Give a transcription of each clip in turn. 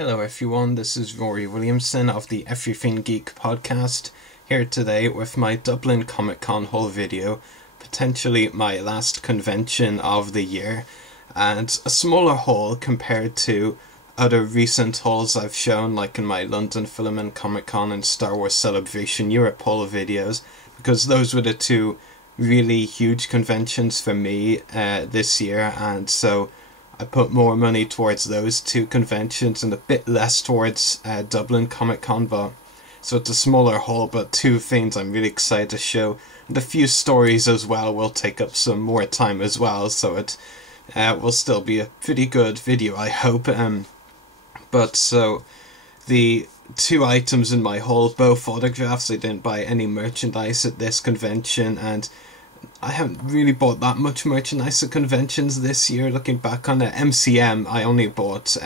Hello everyone, this is Ruari Williamson of the Everything Geek podcast, here today with my Dublin Comic Con haul video, potentially my last convention of the year, and a smaller haul compared to other recent hauls I've shown, like in my London Film and Comic Con and Star Wars Celebration Europe haul videos, because those were the two really huge conventions for me this year, and so I put more money towards those two conventions and a bit less towards Dublin Comic Con, so it's a smaller haul, but two things I'm really excited to show. And a few stories as well will take up some more time as well, so it will still be a pretty good video, I hope. But so the two items in my haul, both autographs. I didn't buy any merchandise at this convention, and I haven't really bought that much merchandise at conventions this year. Looking back on it, MCM, I only bought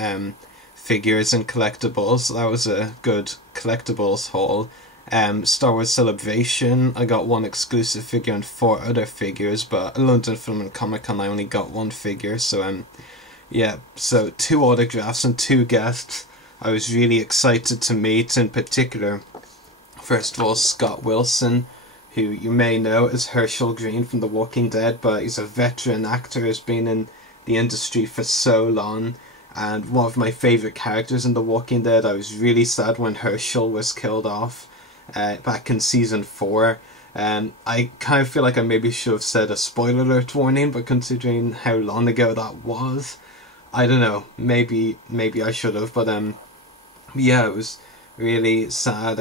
figures and collectibles. That was a good collectibles haul. Star Wars Celebration, I got one exclusive figure and 4 other figures, but London Film and Comic Con I only got one figure, so yeah, so 2 autographs and 2 guests I was really excited to meet. In particular, first of all, Scott Wilson, who you may know as Herschel Green from The Walking Dead, but he's a veteran actor, has been in the industry for so long, and one of my favourite characters in The Walking Dead. I was really sad when Herschel was killed off back in season 4. I kind of feel like I maybe should have said a spoiler alert warning, but considering how long ago that was, I don't know, maybe I should have, but yeah, it was really sad,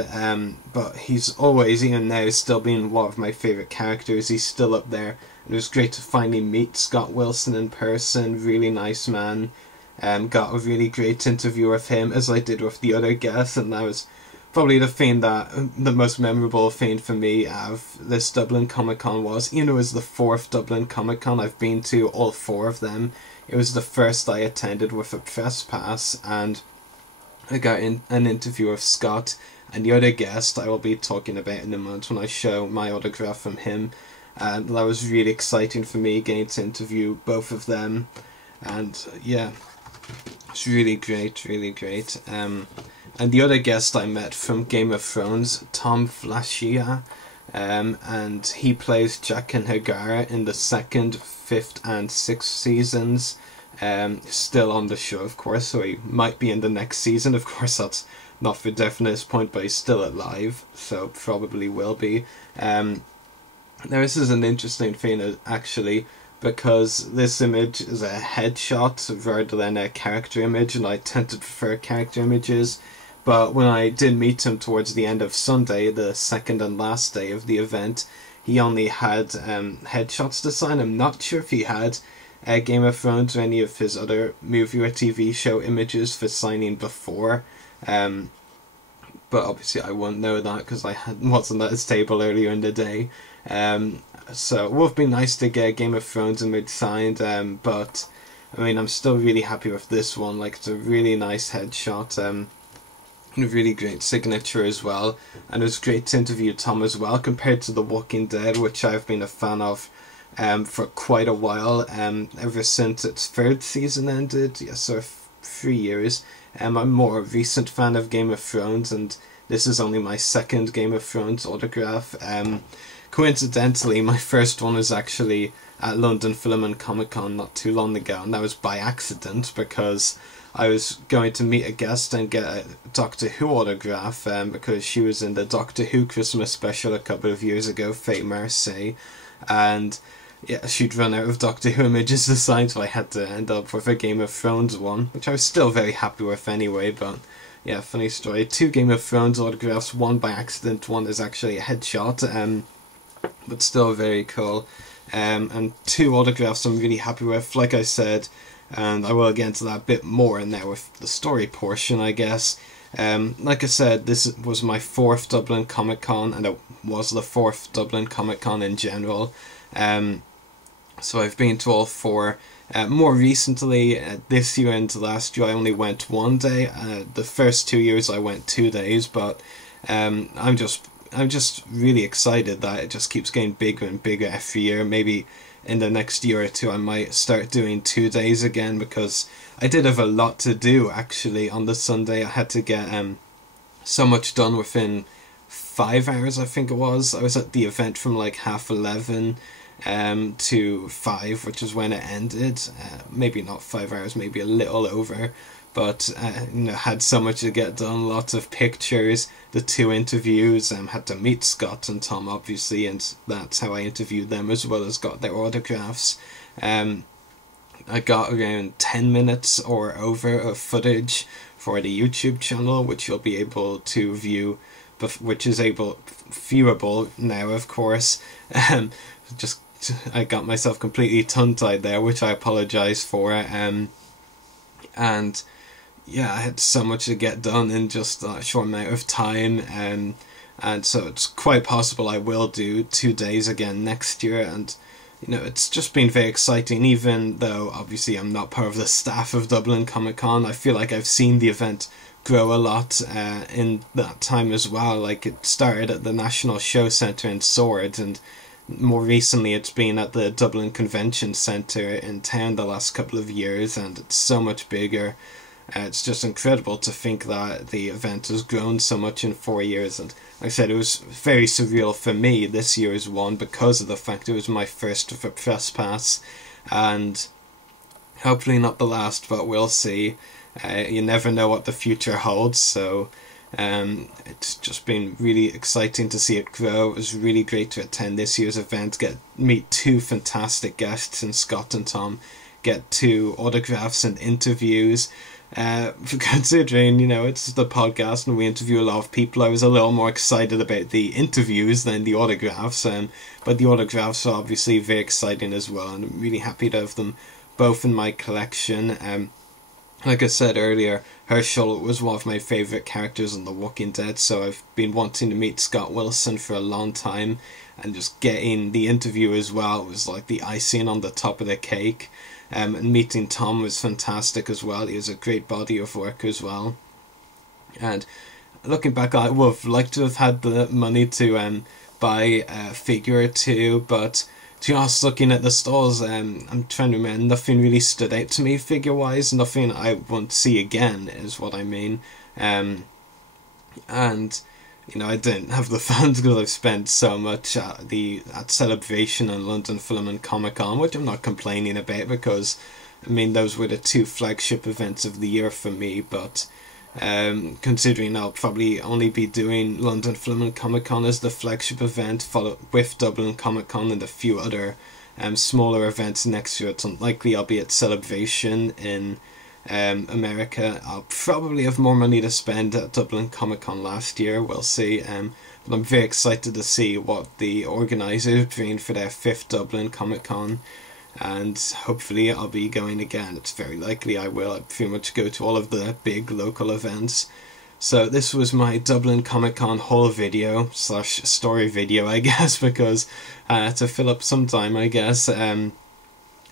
but he's always, even now, still been one of my favourite characters. He's still up there, and it was great to finally meet Scott Wilson in person. Really nice man. Got a really great interview with him, as I did with the other guests, and that was probably the most memorable thing for me of this Dublin Comic Con was, it was the 4th Dublin Comic Con. I've been to all 4 of them. It was the first I attended with a press pass, and I got an interview with Scott, and the other guest I will be talking about in a month when I show my autograph from him, and that was really exciting for me, getting to interview both of them, and yeah, it's really great, really great. And the other guest I met from Game of Thrones, Tom Flascia, and he plays Jaqen H'ghar in the 2nd, 5th and 6th seasons. Still on the show, of course, so he might be in the next season. Of course, that's not for definite at this point, but he's still alive, so probably will be. Now, this is an interesting thing, actually, because this image is a headshot rather than a character image, and I tend to prefer character images. But when I did meet him towards the end of Sunday, the 2nd and last day of the event, he only had headshots to sign. I'm not sure if he had Game of Thrones or any of his other movie or TV show images for signing before, but obviously I won't know that because I wasn't at his table earlier in the day. So it would have been nice to get Game of Thrones image signed, but I mean, I'm still really happy with this one. Like, it's a really nice headshot, and a really great signature as well, and it was great to interview Tom as well, compared to The Walking Dead, which I've been a fan of for quite a while, ever since its 3rd season ended, yes, so 3 years. I'm a more recent fan of Game of Thrones, and this is only my 2nd Game of Thrones autograph. Coincidentally, my first one was actually at London Film and Comic Con not too long ago, and that was by accident, because I was going to meet a guest and get a Doctor Who autograph, because she was in the Doctor Who Christmas special a couple of years ago, Faye Marseille, and yeah, she'd run out of Doctor Who images to sign, so I had to end up with a Game of Thrones one, which I was still very happy with anyway. But yeah, funny story. 2 Game of Thrones autographs, one by accident, one is actually a headshot, but still very cool. And 2 autographs I'm really happy with, like I said, and I will get into that a bit more now with the story portion, I guess. Like I said, this was my 4th Dublin Comic Con, and it was the 4th Dublin Comic Con in general. So I've been to all 4. More recently, this year and last year, I only went 1 day. The first 2 years I went 2 days, but I'm just really excited that it just keeps getting bigger and bigger every year. Maybe in the next year or two I might start doing 2 days again, because I did have a lot to do actually on the Sunday. I had to get so much done within 5 hours, I think it was. I was at the event from like 11:30 to 5, which is when it ended. Maybe not 5 hours, maybe a little over, but had so much to get done. Lots of pictures, the 2 interviews. Had to meet Scott and Tom obviously, and that's how I interviewed them, as well as got their autographs. I got around 10 minutes or over of footage for the YouTube channel, which you'll be able to view, which is viewable now, of course. Just I got myself completely tongue-tied there, which I apologise for. And yeah, I had so much to get done in just a short amount of time. And so it's quite possible I will do 2 days again next year. And it's just been very exciting, even though obviously I'm not part of the staff of Dublin Comic Con. I feel like I've seen the event grow a lot in that time as well. Like, it started at the National Show Centre in Swords, and more recently it's been at the Dublin Convention Centre in town the last couple of years, and it's so much bigger. It's just incredible to think that the event has grown so much in 4 years. And like I said, it was very surreal for me, this year's one, because of the fact it was my first of a press pass, and hopefully not the last, but we'll see. You never know what the future holds, so it's just been really exciting to see it grow. It was really great to attend this year's event, meet 2 fantastic guests in Scott and Tom, get 2 autographs and interviews. Considering, it's the podcast and we interview a lot of people, I was a little more excited about the interviews than the autographs, but the autographs are obviously very exciting as well, and I'm really happy to have them both in my collection. Like I said earlier, Herschel was one of my favourite characters on The Walking Dead, so I've been wanting to meet Scott Wilson for a long time, and just getting the interview as well was like the icing on the top of the cake. And meeting Tom was fantastic as well. He has a great body of work as well. And looking back, I would have liked to have had the money to buy a figure or 2, but to be honest, looking at the stores, I'm trying to remember, nothing really stood out to me figure-wise. Nothing I want to see again is what I mean. And I didn't have the funds because I've spent so much at Celebration and London Film and Comic Con, which I'm not complaining about, because those were the 2 flagship events of the year for me. But considering I'll probably only be doing London Film and Comic Con as the flagship event, followed with Dublin Comic Con and a few other smaller events next year, it's unlikely I'll be at Celebration in America. I'll probably have more money to spend at Dublin Comic Con last year, we'll see. But I'm very excited to see what the organisers bring for their 5th Dublin Comic Con, and hopefully I'll be going again. It's very likely I will. I pretty much go to all of the big local events. So this was my Dublin Comic Con haul video / story video, I guess, because to fill up some time, I guess.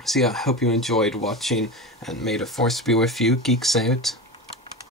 So yeah, I hope you enjoyed watching, and may the force be with you. Geeks out.